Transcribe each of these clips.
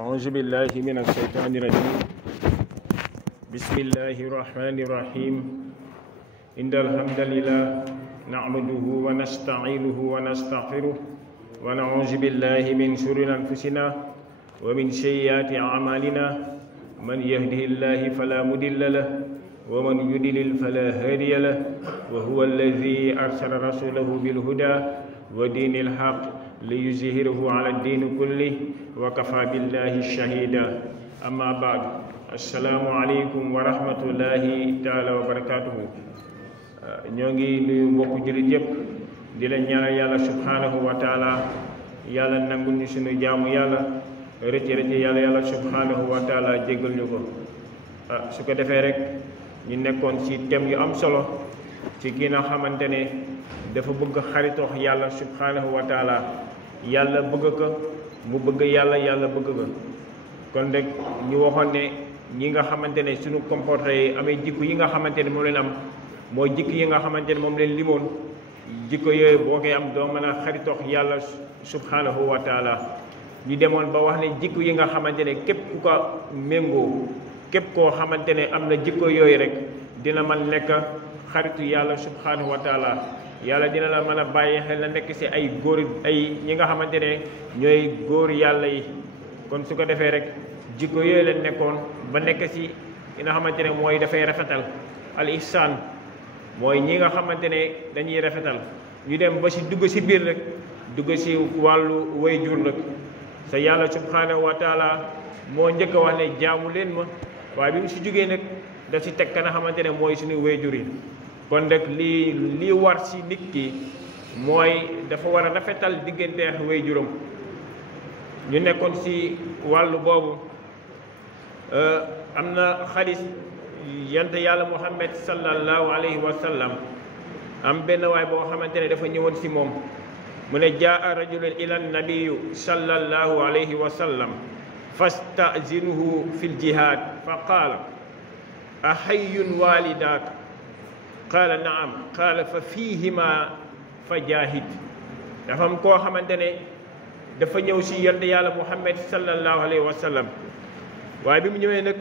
أعوذ بالله من الشيطان الرجيم بسم الله الرحمن الرحيم إن الحمد لله نعبده ونستعينه ونستغفره ونعوذ بالله من شرور أنفسنا ومن سيئات أعمالنا من يهده الله فلا مضل له ومن يضلل فلا هادي له وهو الذي أرسل رسوله بالهدى ودين الحق ليظهره على الدين كله وكفى بالله شهيدا أما بعد السلام عليكم ورحمة الله تعالى وبركاته ñoo ngi nuyu mbokk jullit yépp di la ñaanal yàlla subhanahu wa taala yàlla nangul ñu sunu jaamu yàlla rëcc yàlla subhanahu wa taala jéggal ñu ko su ko defee rek ñu nekkoon ci thème yu am solo ci ki nga xamante ne dafa bëgg xaritoox yàlla subhanahu wa taala yàlla bëgg ko mu bëgg yàlla bëgg ko kon rek ñu waxoon ne ñi nga xamante ne suñu comporté yi amee jikko yi nga xamante ne moom leen am mooy jikko yi nga xamante ne moom leen limoon jikko yooyu boo koy am doo mën a xaritoox yàlla subhanahu wa taala ñu demoon ba wax ne jikko yi nga xamante ne képp ku ko méngoo képp koo xamante ne am na jikko yooyu rek dina mën nekk xaritu yàlla subhanahu wa taala yàlla dina la mën a bàyyi xel na nekk ci ay góor ay ñi nga xamante ne ñooy góor yàlla yi kon su ko defee rek jikko yooyu leen nekkoon ba nekk ci li nga xamante ne mooy dafay rafetal al ihsan mooy ñi nga xamante ne dañuy rafetal ñu dem ba ci dugg ci biir rek dugg ci wàllu way jur nag sa yàlla subhanahu wa taala moo njëkk a wax ne jaamu leen ma waaye bi mu ci jógee nag daf ci teg ka nga xamante ne mooy suñu way jur yi kon rek lii war ci nit ki mooy dafa war a rafetal diggante ak way juram ñu nekkoon ci wàllu boobu am na xadis yant yàlla muhammad sallallahu alayhi wa sallam am benn waay boo xamante ne dafa ñëwoon ci moom mu ne jaa rajulun ila nabiyu sallallahu alayhi wa sallam fastazinuhu fi ljihad fa qaala ahayyun walidaaka qaala naam qaala fa fiihima fa jaahid dafa am koo xamante ne dafa ñëw ci yonent yàlla muhammad sallallahu alayhi wa sallam waaye bi mu ñëwee nag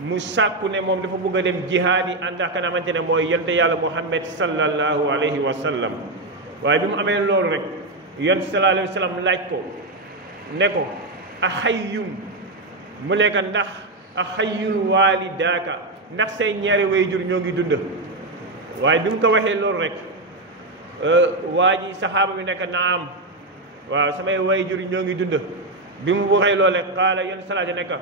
mu sàkku ne moom dafa bëgg a dem jihaad yi ànd ak ka xamante ne mooy yonent yàlla muhammad sallallahu alayhi wa sallam waaye bi mu amee loolu rek yonent sallallahu alayhi wa sallam laaj ko ne ko ahayyun mu nekk ndax ahayyun waalidaaka ndax say ñaari waajur ñoo ngi dund waaye bi mu ko waxee loolu rek waa ji saxaaba bi nekk naam waaw samay waajur ñoo ngi dund bi mu waxee loolu rek qaala yon salaata nekk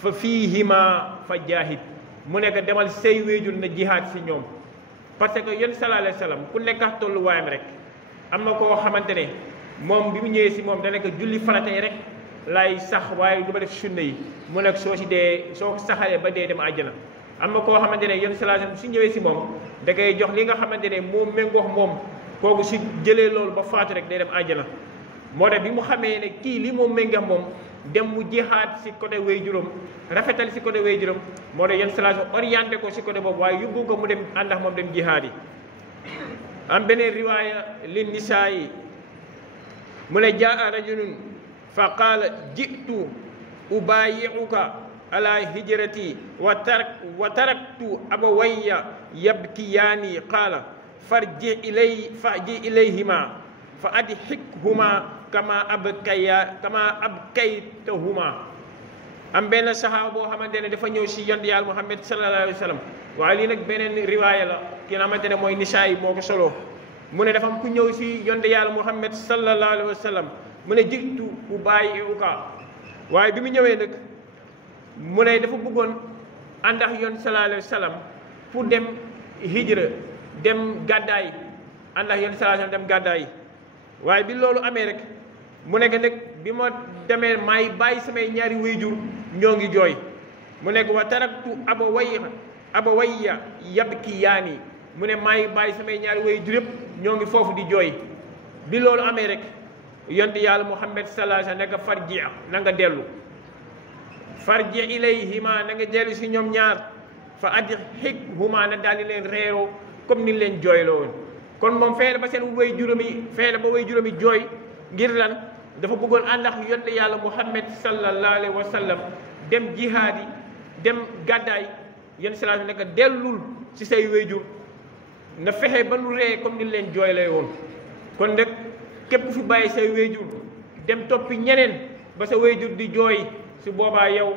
fa fiihima fa jaahid mu nekk demal say waajur na jihaad si ñoom parce que yon sallallahu alayhi wa sallam ku nekk ak tolluwaayam rek am na koo xamante ne moom bi mu ñëwee si moom da nekk julli farata yi rek lay sax waaye du ma def sunna yi mu nekk soo ko saxalee ba dee dem àjjana am na koo xamante ne yenn salaam su ñëwee si moom da koy jox li nga xamante ne moom méngoox moom kooku si jëlee loolu ba faatu rek day dem àjjana moo tax bi mu xamee ne kii li moom méngoox moom dem mu jihaad si côté way juróom rafetal si côté way juróom moo tax yenn salaam orienté ko si côté boobu waaye yóbbu ko mu dem ànd ak moom dem jihaad yi am beneen riwaaya li nisaa yi mu ne jaa rajulun fa qaala jitu ubayiuka ala hijrati wa taraktu abawayya yabkiyaani qaala farji ilayhima fa adhikhuma kama abkaytahuma am benn saxaaba boo xamante ne dafa ñëw si yonent yàlla muhammad sallallahu alayhi wa sallam waaye lii nag beneen riwaaya la ki nga xamante ne mooy nisaa yi moo ko solo mu ne dafa am ku ñëw si yonent yàlla muhammad sallallahu alayhi wa sallam mu ne jitu ubayiuka waaye bi mu ñëwee nag mu ne dafa bëggoon ànd ak yoon sallallahu alayhi wa sallam pour dem hijra dem gàddaay ànd ak yoon sallallahu alayhi wa sallam dem gàddaay waaye bi loolu amee rek mu nekk nag bi ma demee maay bàyyi samay ñaari waajur ñoo ngi jooy mu nekk wa taraktu abawayya yabkiyaani mu ne maay bàyyi samay ñaari waajur yëpp ñoo ngi foofu di jooy bi loolu amee rek yonti yàlla muhammad sallallahu alayhi wa sallam nekk farji na nga dellu farji ilayhima na nga dellu si ñoom ñaar fa adhikhuma na daal di leen reeroo comme ni leen jooyloo woon kon moom fexe ba seen way juróomi fexe ba way juróomi jooy ngir lan dafa bëggoon ànd ak yonte yàlla Muhammad sallallahu alayhi wa sallam dem jihaad yi dem gàddaay yonent sallallahu alayhi wa sallam nekk dellul ci say wéyjur na fexe ba nu ree comme ni leen jooy lay woon kon nag képp fi bàyyi say wéyjur dem toppi ñeneen ba sa wéyjur di jooy su boobaa yow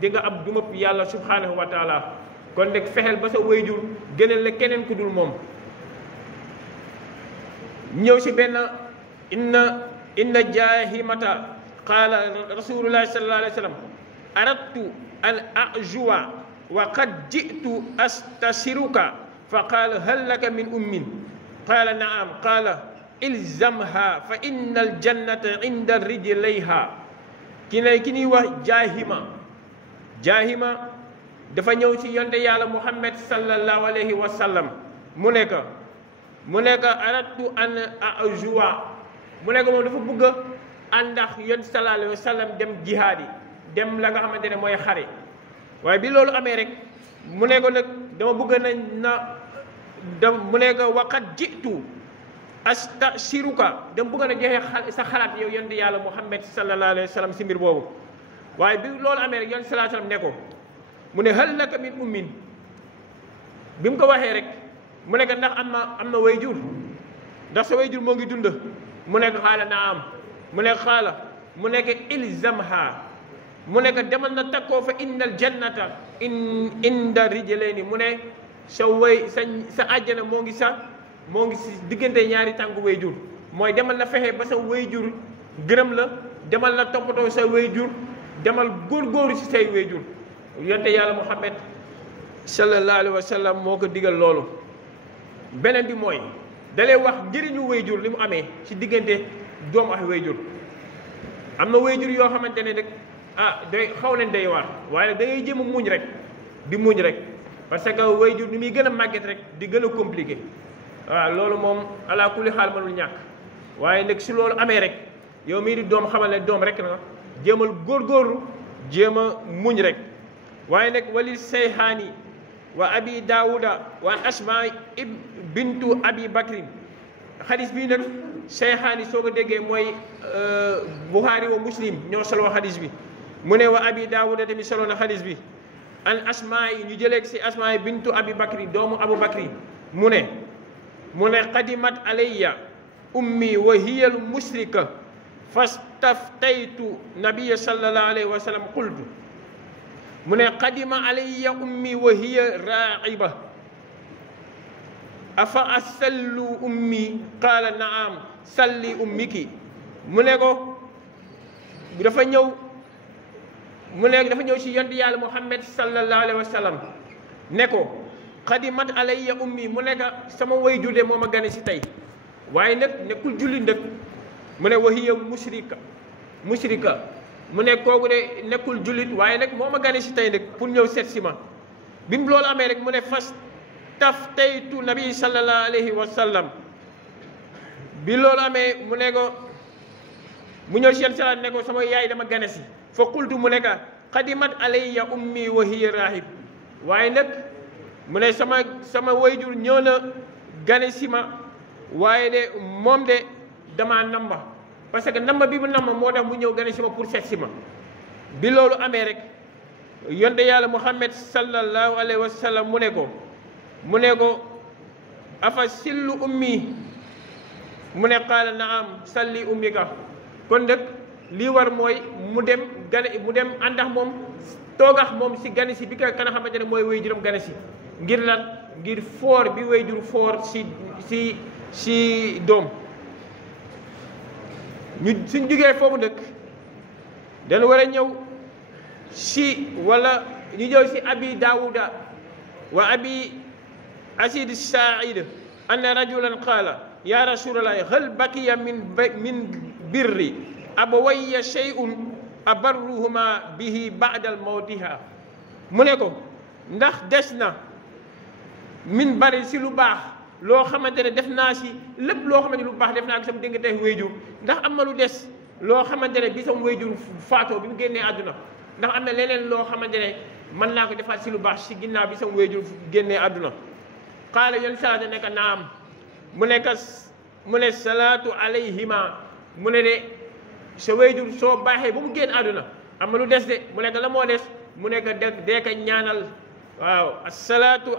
di nga am dumab yàlla subhanahu wa taala kon nag fexeel ba sa wéyjur gënal la keneen ku dul moom ñëw si benn inna jaahimata qaala rasulullahi sallallahu alayhi wa sallam aradtu an ajuwa wa qad ji'tu astasiruka fa qaala hal laka min ummin qaala naam qaala ilzamha fa inna aljannata inda rijlayha ki ñuy wax jaahima dafa ñëw ci yonte yàlla muhammad sallallahu alayhi wa sallam mu nekk aradtu an ajuwa mu nekk moom dafa bëgg a ànd ak yonte sallallahu alayhi wa sallam dem jihaad yi dem la nga xamante ne mooy xare waaye bi loolu amee rek mu nekk nag dama bëgg mu nekk waqat jitu astasiruka dama bëgg na joxe sa xalaat yow yonte yàlla muhammad sallallahu alayhi wa sallam si mbir boobu waaye bi loolu amee rek yonte sallallahu alayhi wa sallam ne ko mu ne hal laka min ummin bi mu ko waxee rek mu nekk ndax am na wayjur ndax sa wayjur moo ngi dund mu nekk xaala naam mu nekk xaala mu nekk ilzamha mu nekk demal na takkoo fa innal jannata inda rijlayni mu ne sa àjjana moo ngi si diggante ñaari tànk wayjur mooy demal na fexe ba sa wayjur gërëm la demal na toppatoo sa wayjur demal góorgóoru si say wayjur yonte yàlla muhammad sallallahu alayhi wa sallam moo ko digal loolu beneen bi mooy dalee wax njëriñu wayjur li mu amee ci diggante doom ak wayjur am na wayjur yoo xamante ne rek day xaw leen day waar waaye da ngay jéem a muñ rek di muñ rek parce que wayjur ni muy gën a màgget rek di gën a compliqué waaw loolu moom ala kulli xaal mënul ñàkk waaye nag si loolu amee rek yow mii di doom xamal ne doom rek na jéemal góorgóorlu jéem a muñ rek waaye nag walil sayhaani wa abi daawuda wa asma bintu abi bakrin xadis bii nag sayhaani soo ko déggee mooy buxaari wa muslim ñoo solo xadis bi mu ne wa abi daawuda tamit solo na xadis bi an asma yi ñu jëlee si asma bintu abi bakri doomu abu bakri mu ne qadimat alayya ummi wa hiya al musrika fastaftaytu nabiya sallallahu alayhi wa sallam qultu mu ne qadima alayya ummi wa hiya raa'iba afa asallu ummi qaala naam salli ummiki mu ne ko dafa ñëw si yonent yàlla muhammad sallallahu alayhi wa sallam ne ko qadimat alayya ummi mu ne sama wayjur de moo ma gane si tey waaye nag nekkul julli ndëkk mu ne wa hiya musrika mu ne kooku de nekkul jullit waaye nag moo ma gane si tey nag pour ñëw seet si ma bi mu loolu amee rek mu ne fas taftaytu nabi sallallahu alayhi wa sallam bi loolu amee mu ne ko mu ñëw si yenn salaat ne ko sama yaay dama gane si fa qultu mu ne ka qadimat alayya ummi wa hiya rahib waaye nag mu ne sama wayjur ñëw na gane si ma waaye de moom de damaa namba parce que namba bi mu namba moo tax mu ñëw gane si ma pour seet si ma bi loolu amee rek yonte yàlla muhammad sallallahu alayhi wa sallam mu ne ko afa sillu ummi mu ne qaala naam salli ummika kon nag lii war mooy mu dem ànd ak moom toogax moom si gane si bi ka kana xamante ne mooy wayjuram gane si ngir lan ngir foor bi wayjur foor si doom suñ jógee foofu nag dañu war a ñëw wala ñu ñëw si abi daawuda wa abi asid said anna rajulan qaala ya rasulallah hal baqiya min birri abawayya shay'un abarruhuma bihi ba'da mawtiha mu ne ko ndax des na min bari si lu baax loo xamante ne def naa si lépp loo xamante ne lu baax def naa ko sama diggante wayjur ndax am na lu des loo xamante ne bi sama wayjur faatoo bi mu génnee àdduna ndax am na leneen loo xamante ne mën naa ko defaat si lu baax si ginnaaw bi sama wayjur génnee àdduna qaala yon salaatu nekk naam mu ne salaatu alayhima mu ne de sa wayjur soo baaxee ba mu génn àdduna am lu des de mu nekk la moo des mu nekk dee ka ñaanal waaw asalaatu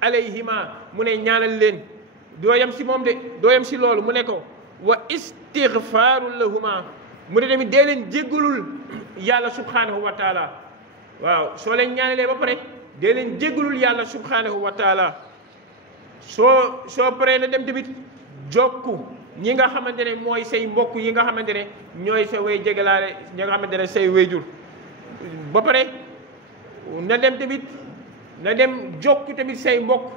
alayhima mu ne ñaanal leen doo yem si moom de doo yem si loolu mu ne ko wa istigfaaru lahuma mu ne tamit dee leen jéggalul yàlla subhanahu wa taala waaw soo leen ñaanalee ba pare dee leen jéggalul yàlla subhanahu wa taala soo paree na dem tamit jokku ñi nga xamante ne mooy say mbokk yi nga xamante ne ñooy sa way jegelaale ñi nga xamante ne say wayjur ba pare na dem tamit na dem jokku tamit say mbokk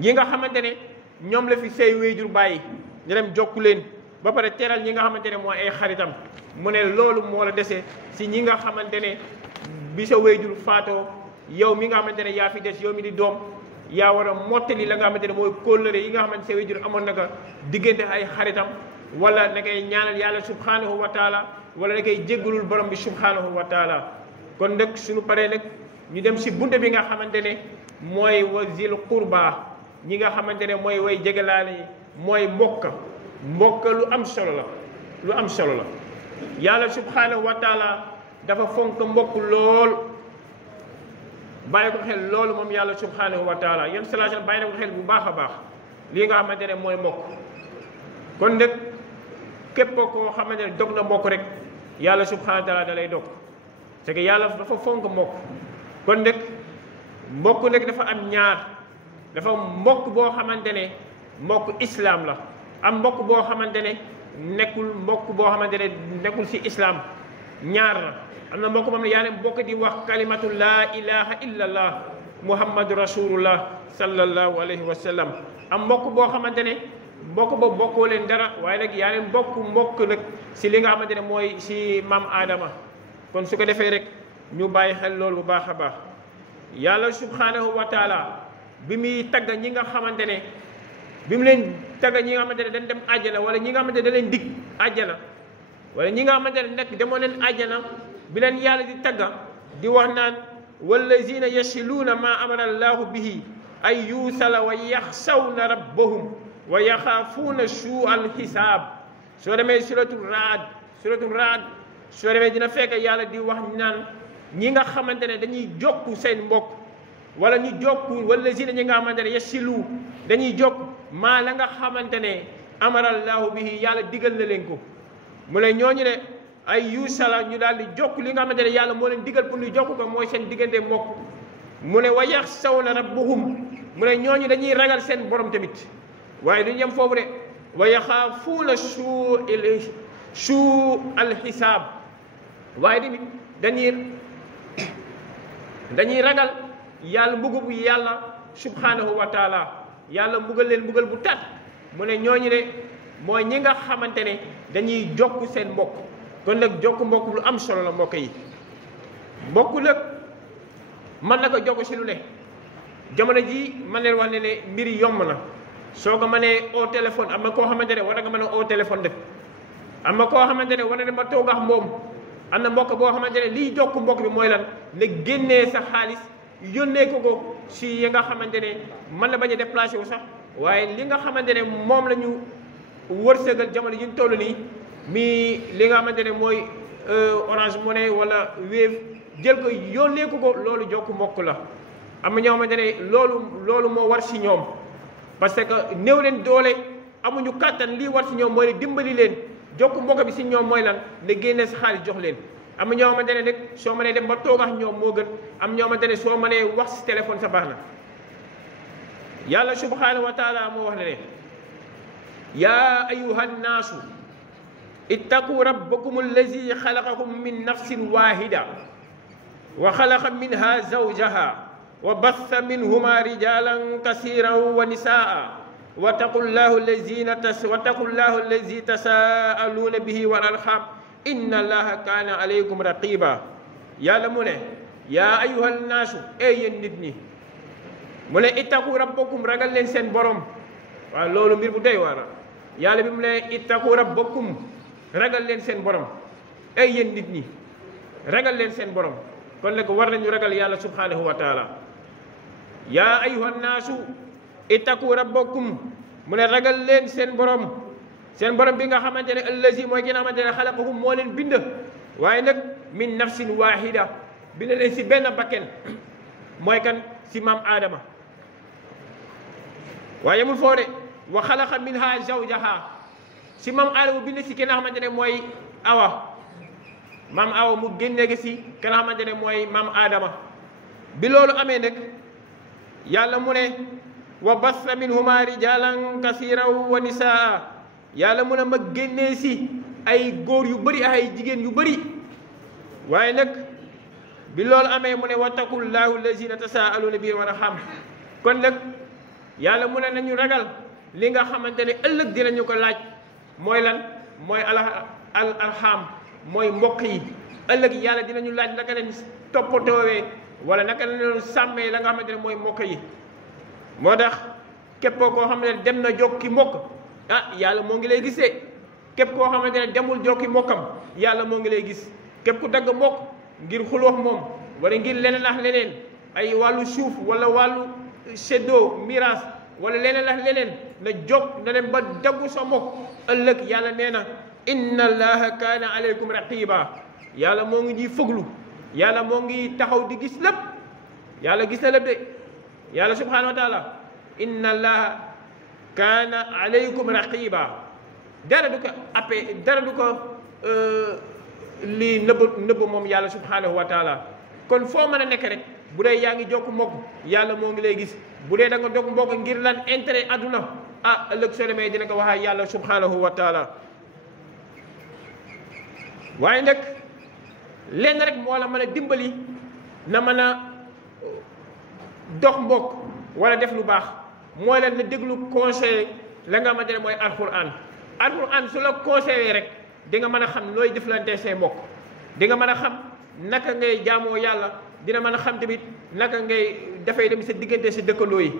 ñi nga xamante ne ñoom la fi say wayjur bàyyi na dem jokku leen ba pare teral ñi nga xamante ne mooy ay xaritam mu ne loolu moo la dese si ñi nga xamante ne bi sa wayjur faatoo yow mi nga xamante ne yaa fi des yow mi di doom yaa war a mottali la nga xamante ne mooy kóllëre yi nga xamante ne sa wayjur amoon na ko diggante ay xaritam wala na koy ñaanal yàlla subhanahu wa taala wala na koy jéggalul borom bi subhanahu wa taala kon nag suñu paree nag ñu dem si bunte bi nga xamante ne mooy wazil qurba ñi nga xamante ne mooy way jegelaale yi mooy mbokka lu am solo la lu am solo la yàlla subhanahu wa taala dafa fonk mbokk lool bàyyi ko xel loolu moom yàlla subhanahu wa taala yan salation bàyyi na ko xel bu baax a baax lii nga xamante ne mooy mbokk kon nag képp koo xamante ne dog na mbokk rek yàlla subhanahu wa taala da lay dog c'est que yàlla dafa fonk mbokk kon nag mbokk nag dafa am ñaar dafa mbokk boo xamante ne mbokk islam la am mbokk boo xamante ne nekkul mbokk boo xamante ne nekkul si islam ñaar la am na mbokk moom ne yàlla mbokk di wax kalimatu laa ilaha illa allah muhammadu rasulullah sallallahu alayhi wa sallam am mbokk boo xamante ne mbokk boobu bokkoo leen dara waaye nag yaa leen mbokk nag si li nga xamante ne mooy si maam Adama kon su ko defee rek ñu bàyyi xel loolu bu baax a baax yàlla subhanahu wa taala bi muy tagg ñi nga xamante ne bi mu leen tagg ñi nga xamante ne dañ dem àjjana wala ñi nga xamante ne da leen dig àjjana wala ñi nga xamante ne nekk demoo leen àjjana bi leen yàlla di tagga di wax naan wallazina yasiluuna ma amara allahu bihi ay yuusala wa yaxsawna rabbahum wa yaxaafuuna suu al xisaab soo demee suratul raad soo demee dina fekk yàlla di wax naan ñi nga xamante ne dañuy jokku seen mbokk wala ñu jokku wallazina ñi nga xamante ne yasilu dañuy jokk maa la nga xamante ne amara allahu bihi yàlla digal na leen ko mu ne ñooñu ne ay yuusala ñu daal di jokk li nga xamante ne yàlla moo leen digal pour ñu jokk ko mooy seen diggante mbokk mu ne wa yaxsawna rabbahum mu ne ñooñu dañuy ragal seen borom tamit waaye duñu yem foofu de wa yaxaafuuna suu al xisaab waaye tamit dañuy ragal yàlla mbugal bu yàlla subhanahu wa taala yàlla mbugal leen mbugal bu tat mu ne ñooñu de mooy ñi nga xamante ne dañuy jokk seen mbokk kon nag jokk mbokk lu am solo la mbokk yi mbokk nag mën na ko jokk si lu ne jamono ji man leen wax ne mbiri yomb na soo ko mënee au téléphone am na koo xamante ne war na nga mën a au téléphone def am na koo xamante ne war na ma toog ak moom am na mbokk boo xamante ne liy jokk mbokk bi mooy lan ne génnee sa xaalis yónnee ko si yi nga xamante ne mën na bañ a déplacé wu sax waaye li nga xamante ne moom la ñu wërsëgal jamono yi ñu toll nii mi li nga xamante ne mooy Orange Money wala Wave jël ko yónnee ko loolu jokk mbokk la am na ñoo xamante ne loolu moo war si ñoom parce que néew leen doole amuñu kàttan lii war si ñoom mooy ne dimbali leen jokk mbokk bi si ñoom mooy lan ne génne sa xaalis jox leen am na ñoo xamante ne nag soo mënee dem ba toog ak ñoom moo gën am ñoo xamante ne soo mënee wax si téléphone sa baax na yàlla subhanahu wa taala moo wax ne yaa ayuha nnaasu ittaqu rabbakum allazi xalaqakum min nafsin wahida wa xalaqa minha zawjaha wa bassa minhuma rijalan kasiran wa nisaa wattaqu llahu allazi tasaaluuna bihi wal arham inna allaha kaana alaykum raqiba yàlla mu ne yaa ayuha nnaasu yéen nit ñi mu ne ittaqu rabbakum ragal leen seen borom waaw loolu mbir bu doy waar yàlla bi mu ne ittaqu rabbakum ragal leen seen borom yéen nit ñi ragal leen seen borom kon nag war nañu ragal yàlla subhanahu wa taala yaa ayuha nnaasu ittaqu rabbakum mu ne ragal leen seen borom seen borom bi nga xamante ne allazi mooy ki nga xamante ne xalaqahum moo leen bind waaye nag min nafsin wahida bind leen si benn bakken mooy kan si maam Adama waaye yemul foo de wa xalaqa minha zawjaha si maam Adama bind si ki nga xamante ne mooy Awa maam Awa mu génne si ki nga xamante ne mooy maam Adama bi loolu amee nag yàlla mu ne wa bassa minhuma rijalan kasiran wa nisaa yàlla mu ne ma génnee si ay góor yu bëri ay jigéen yu bëri waaye nag bi loolu amee mu ne wattaqullaahu allazina tasaaluuna bihi wal arham kon nag yàlla mu ne nañu ragal li nga xamante ne ëllëg dinañu ko laaj mooy lan mooy al arham mooy mbokk yi ëllëg yàlla dinañu laaj naka leen toppatoowee wala naka leen sàmmee la nga xamante ne mooy mbokk yi moo tax képp koo xam ne dem na jokki mbokk ah yàlla moo ngi lay gisee képp koo xamante ne demul jokki mbokkam yàlla moo ngi lay gis képp ku dagg mbokk ngir xuloox moom wala ngir leneen ak leneen ay wàllu suuf wala wàllu séddoo miraas wala leneen ak leneen na jóg na dem ba daggu sa mbokk ëllëg yàlla nee na inna allaha kaana aleykum raqiba yàlla moo ngi ñuy fëglu yàlla moo ngi taxaw di gis lépp yàlla gis na lépp de yàlla subhanahu wa taala inna allaha kaana aleykum raqiba dara du ko appee dara du ko lii nëbb moom yàlla subhanahu wa taala kon foo mën a nekk rek bu dee yaa ngi jokk mbokk yàlla moo ngi lay gis bu dee da nga jokk mbokk ngir lan intérêt adduna ah ëllëg soo demee dina ko wax yàlla subhanahu wa taala waaye nag lenn rek moo la mën a dimbali na mën a dox mbokk wala def lu baax mooy leen na déglu conseil la nga xamante ne mooy alquran su la conseillé rek di nga mën a xam nooy jëflante say mbokk di nga mën a xam naka ngay jaamoo yàlla dina mën a xam tamit naka ngay dafay dem sa diggante si dëkkandoo yi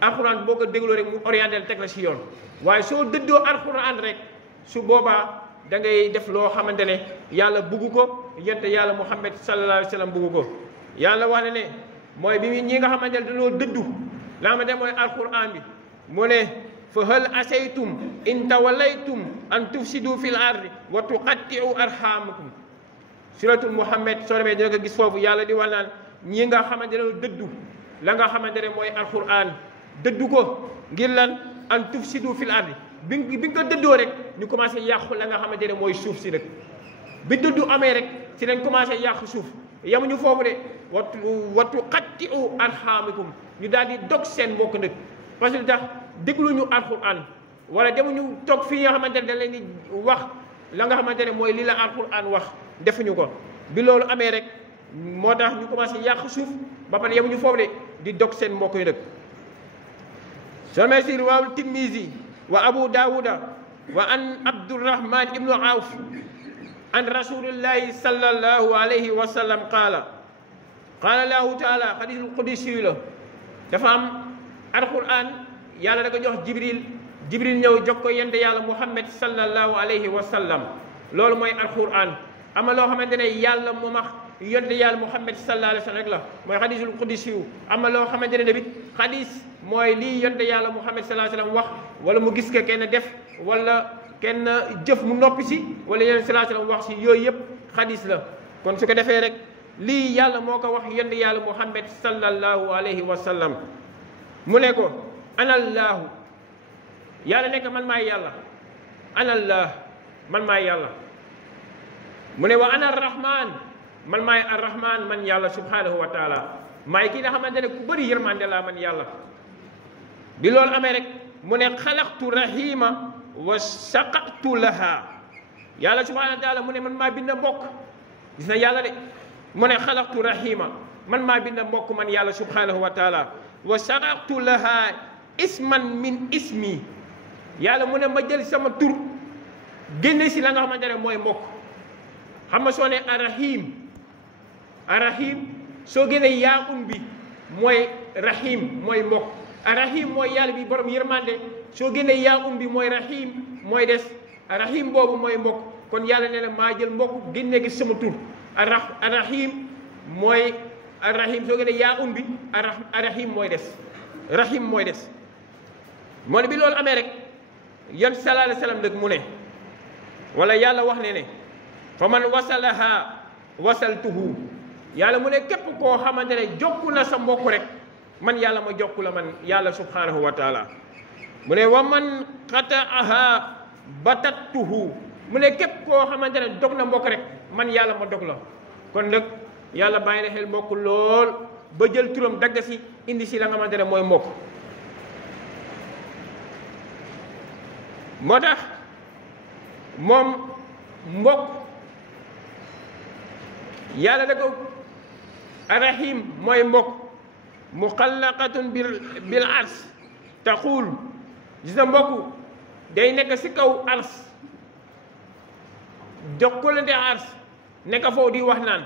alquran boo ko dégloo rek mu orienté teg la si yoon waaye soo dëddoo alquran rek su boobaa da ngay def loo xamante ne yàlla bugg ko yonent yàlla Muhammad sallallahu alayhi wa sallam bugg ko yàlla wax ne mooy bi ñi nga xamante ne dañoo dëddu la xamante ne mooy alquran bi mu ne fa hal asaytum in tawallaytum an tufsidu fil ardi wa tuqatti'u arhamakum suratul Muhammad soo demee dina ko gis foofu yàlla di wax naan ñi nga xamante ne dëddu la nga xamante ne mooy alquran dëddu ko ngir lan an tufsidu fil ardi bi nga ko dëddoo rek ñu commencé yàqu la nga xamante ne mooy suuf si rek bi dëddu amee rek si lañ commencé yàqu suuf yamuñu foofu de wa tuqatti'u arhamakum ñu daal di dog seen mbokk nag parce que tax dégluñu alquran wala demuñu toog fii nga xamante ne da leen di wax la nga xamante ne mooy lii la alquran wax defuñu ko bi loolu amee rek moo tax ñu commencé yàq suuf ba pare yemuñu foofu de di dog seen mbokk yi nag soo mee si riwaayul Tirmizi wa Abu Dawuda wa an Abdurrahman ibnu Awf an rasulillahi sallallahu alayhi wa sallam qaala lahu taala xadiisul qudsi la dafa am alquran yàlla da ko jox jibril ñëw jox ko yonent yàlla Muhammad sallallahu alayhi wa sallam loolu mooy alquran ama loo xamante ne yàlla moo max yonent yàlla Muhammad sallallahu alayhi wa sallam rek la mooy xadiisul qudsi ama loo xamante ne tamit xadiis mooy lii yonent yàlla Muhammad sallallahu alayhi wa sallam wax wala mu gis ko kenn def wala kenn jëf mu noppi si wala yonent sallallahu alayhi wa sallam wax si yooyu yëpp xadiis la kon su ko defee rek lii yàlla moo ko wax yonent yàlla Muhammad sallallahu alayhi wa sallam mu ne ko anallahu yàlla nekk man maay yàlla anallah man maay yàlla mu ne wa ana arrahman man maay arrahman man yàlla subhanahu wa taala maay kii nga xamante ne ku bëri yërmande laa man yàlla bi loolu amee rek mu ne xalaqtu rahima wa saqatu laha yàlla subhanahu wa taala mu ne man maa bind mbokk gis na yàlla de mu ne xalaqtu rahima man maa bind mbokk man yàlla subhanahu wa taala wa saqatu laha isman min ismi yàlla mu ne ma jël sama tur génne si la nga xamante ne mooy mbokk xam nga soo ne arahim soo génne yaaqun bi mooy rahim mooy mbokk arahim mooy yàlla bi borom yërmande soo génne yaaqun bi mooy rahim mooy des arahim boobu mooy mbokk kon yàlla nee na maa jël mbokk génne gi sama tur arahim mooy arahim soo génne yaaqun bi arahim mooy des rahim mooy des moo ne bi loolu amee rek yan sallallahu alayhi wasallam nag mu ne wala yàlla wax ne fa man wasalaha wasaltuhu yàlla mu ne képp koo xamante ne jokku na sa mbokk rek man yàlla ma jokku la man yàlla subhanahu wa taala mu ne wa man qata'aha batattuhu mu ne képp koo xamante ne dog na mbokk rek man yàlla ma dog la kon nag yàlla bàyyi na xel mbokk lool ba jël turam dagg si indi si la nga xamante ne mooy mbokk moo tax moom mbokk yàlla da ko arrahim mooy mbokk muxallaqatun bil ars taxuul gis na mbokk day nekk si kaw ars jokkalante ars nekk foofu di wax naan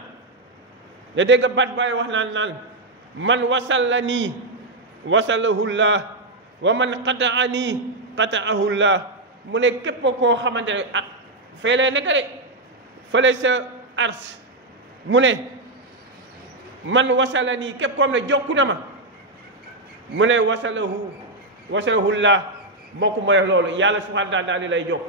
da dégg bat baay wax naan man wasal la nii wasalahullah wa man qataa nii qataahullah mu ne képp koo xamante ne ah feelee nekk de fële sa ars mu ne man wasala nii képp koo xam ne jokku na ma mu ne wasalahullah mbokk mooy loolu yàlla subhanahu wa taala daal di lay jokk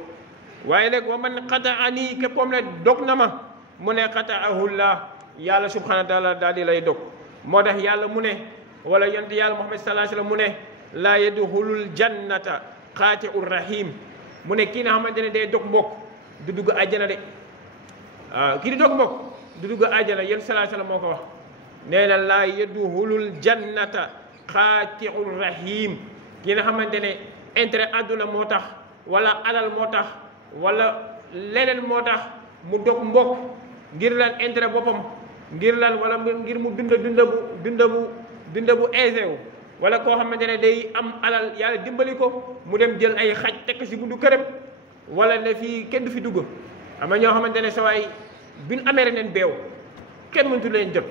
waaye nag wa man qataa nii képp koo xam ne dog na ma mu ne qataahullah yàlla subhanahu wa taala daal di lay dog moo tax yàlla mu ne wala yonent yàlla Muhammad sallallahu alayhi wasallam mu ne laa yadxulul jannata qaati'ur rahim mu ne kii nga xamante ne day dog mbokk du dugg àjjana de waaw kii di dog mbokk du dugg àjjana yéen sallallahu alayhi wasallam moo ko wax nee na laa yadxulul jannata qaati'ur rahim kii nga xamante ne intérêt àdduna moo tax wala alal moo tax wala leneen moo tax mu dog mbokk ngir lan intérêt boppam ngir lan wala ngir mu dunda bu aisé wu wala koo xamante ne day am alal yàlla dimbali ko mu dem jël ay xaj tekk si bundu këram wala ne fii kenn du fi dugg am na ñoo xamante ne sa waay bi ñu amee rek neen beew kenn mëntu leen jot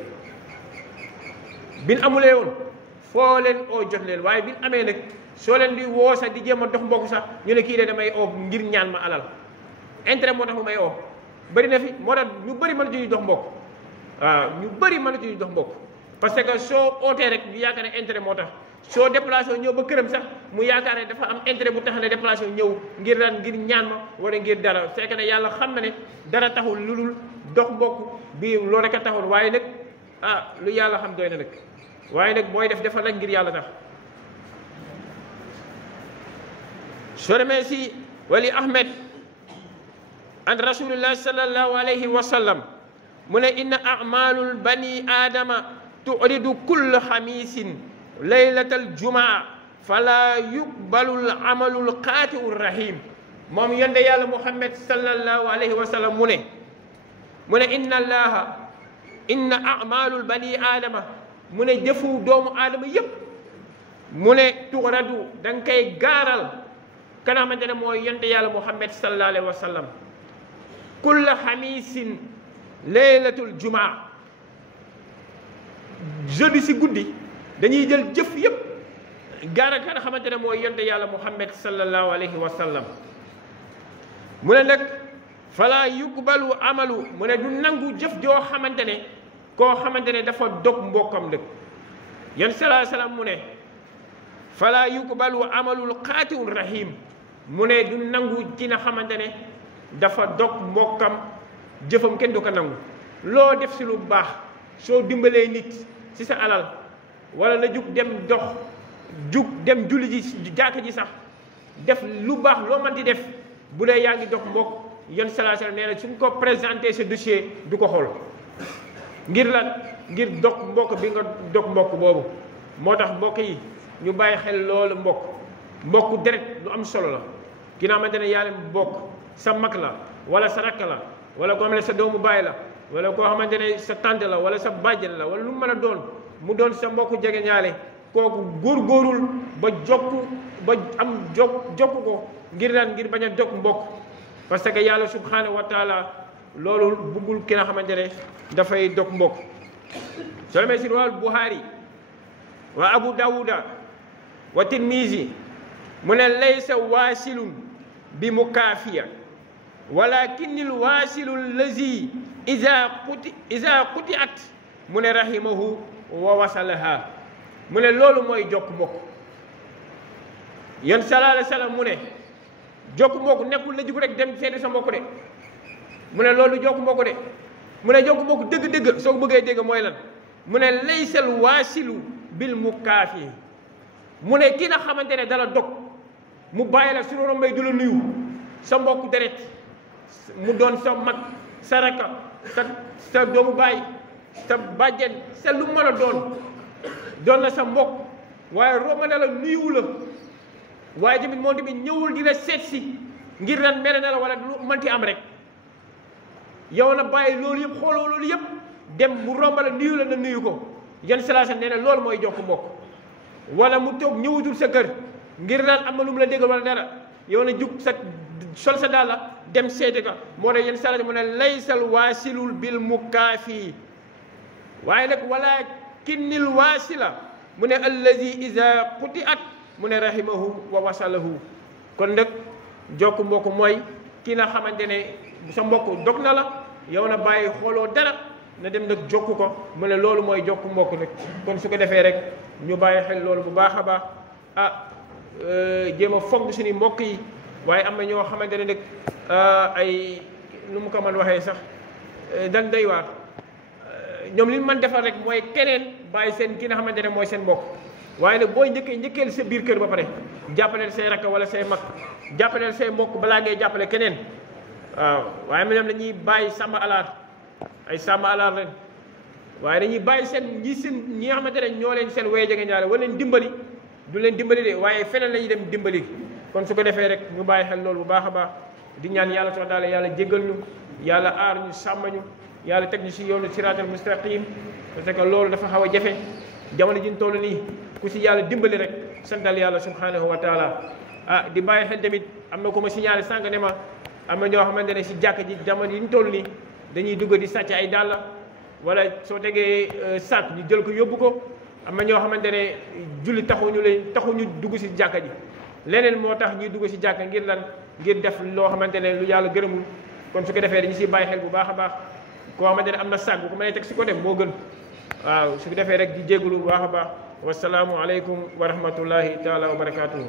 bi ñu amulee woon foo leen oo jot leen waaye bi ñu amee nag soo leen di woo sax di jéem a dox mbokk sax ñu ne kii de damay oo ngir ñaan ma alal intérêt moo tax mu may oo bëri na fi moo tax ñu bëri mënatuñu dox mbokk waaw ñu bëri mënatuñu dox mbokk parce que soo ootee rek ñu yaakaar ne intérêt moo tax soo déplacé ñëw ba këram sax mu yaakaar ne dafa am intérêt bu tax ne déplacé ñëw ngir lan ngir ñaan ma wala ngir dara fekk ne yàlla xam na ne dara taxul lu dul dox mbokk bi loolu rek a taxul waaye nag ah lu yàlla xam doy na nag waaye nag booy def defal nag ngir yàlla tax soo demee si wali ahmed an rasulillah sallallahu alayhi wa sallam mu ne inna amalul bani aadama turidu kull xamisin laylatal jumaa fala yuqbalul amalul qaati'ur rahim moom yonde yàlla muhammad sallallahu alayhi wa sallam mu ne inna amalul bani aadama mu ne jëfu doomu aadama yépp mu ne turadu da nga koy gaaral kana xamante ne mooy yonte yàlla muhammad sallallahu alayhi wa sallam kulla xamisin laylatul jumaa jeudi si guddi dañuy jël jëf yépp gaara ka nga xamante ne mooy yonte yàlla muhammad sallallahu alayhi wa sallam mu ne nag fala yuqbalu amalu mu ne du nangu jëf joo xamante ne koo xamante ne dafa dog mbokkam nag yon sallallahu alayhi wa sallam mu ne fala yuqbalu amalul qaati'ur rahim mu ne du nangu ci na xamante ne dafa dog mbokkam jëfam kenn du ko nangu loo def si lu baax soo dimbalee nit si sa alal wala la jug dem julli ji jàkka ji sax def lu baax loo mën di def bu dee yaa ngi dog mbokk yon sallallahu alayhi wasallam nee na suñ ko présenté ce dossier du ko xool ngir lan ngir dog mbokk bi nga dog mbokk boobu moo tax mbokk yi ñu bàyyi xel loolu mbokk deret lu am solo la ki nga xamante ne yàlla mbokk sa mag la wala sa rakk la wala koo xam ne sa doomu baay la wala koo xamante ne sa tante la wala sa bàjjen la wala lu mu mën a doon mu doon sa mbokku jege ñaale kooku góorgóorul ba jokku ko ngir daan ngir bañ a dog mbokk parce que yàlla subhanahu wa taala loolu buggul ki nga xamante ne dafay dog mbokk soo demee si riwaayul Buxaari wa Abu Dawuda wa Tirmizi mu ne laysa waasilun bi mukaafiya walakinil waasilu lazi iza qutiat mu ne rahimahu wa wasalaha mu ne loolu mooy jokk mbokk yon sallallahu alayhi wa sallam mu ne jokk mbokk nekkul na jug rek dem seeti sa mbokk de mu ne loolu jokk mbokk de mu ne jokk mbokk dëgg-dëgg soo ko bëggee dégg mooy lan mu ne laysal waasilu bil mukaafi mu ne ki nga xamante ne dala dog mu bàyyi la su rombay du la nuyu sa mbokk deret mu doon sa mag sa rakka sa doomu baay sa bàjjen sa lu mën a doon na sa mbokk waaye romb na la nuyuwu la waaye tamit moom tamit ñëwul di la seet si ngir lan mere na la wala lu mënti am rek yow na bàyyi loolu yëpp xooloo loolu yëpp dem mu romb la nuyu la na nuyu ko yan salaasa nee na loolu mooy jokk mbokk wala mu toog ñëwatul sa kër ngir naan am na lu mu la déggal wala dara yow na jug sa sol sa daal la dem seeti ka moo tax yenn salaasa mu ne laysal waasilul bil mukaafi waaye nag wala kinnil waasila mu ne allazi iza qutiat mu ne rahimahu wa wasalahu kon nag jokk mbokk mooy ki nga xamante ne sa mbokk dog na la yow na bàyyi xooloo dara na dem nag jokk ko mu ne loolu mooy jokk mbokk nag kon su ko defee rek ñu bàyyi xel loolu bu baax a baax jéem a fonk suñu mbokk yi waaye am na ñoo xamante ne nag ay nu mu ko mën waxee sax dan day waar ñoom li ñu mën defal rek mooy keneen bàyyi seen ki nga xamante ne mooy seen mbokk waaye nag booy njëkkeel sa biir kër ba pare jàppaleel say rakk wala say mag jàppaleel say mbokk balaa ngay jàppale keneen waaw waaye ñoom dañuy bàyyi sàmm alaar ay sàmm alaar leen waaye dañuy bàyyi ñi nga xamante ne ñoo leen seen wéy jege ñaare wala leen dimbali du leen dimbali de waaye feneen lañuy dem dimbali kon su ko defee rek ñu bàyyi xel loolu bu baax a baax di ñaan yàlla subhaanahu wa taala yàlla jéggal ñu yàlla aar ñu sàmm ñu yàlla teg ñu si yoonu siraatal mustaqim parce que loolu dafa xaw a jafe jamono ji ñu toll nii ku si yàlla dimbali rek santal yàlla subhaanahu wa taala di bàyyi xel tamit am na ko ma signalé sànq ne ma am na ñoo xamante ne si jàkk ji jamono yi ñu toll nii dañuy dugg di sàcc ay dàll wala soo tegee sac ñu jël ko yóbbu ko am na ñoo xamante ne julli taxuñu dugg si jàkka ji leneen moo tax ñuy dugg si jàkka ngir lan ngir def loo xamante ne lu yàlla gërëmul kon su ko defee dañu siy bàyyi xel bu baax a baax koo xamante ne am na sac bu ko mënee teg si ko dem moo gën waaw su ko defee rek di jégalu bu baax a baax wasalaamu aleykum wa rahmatullahi taala wa barakatuhu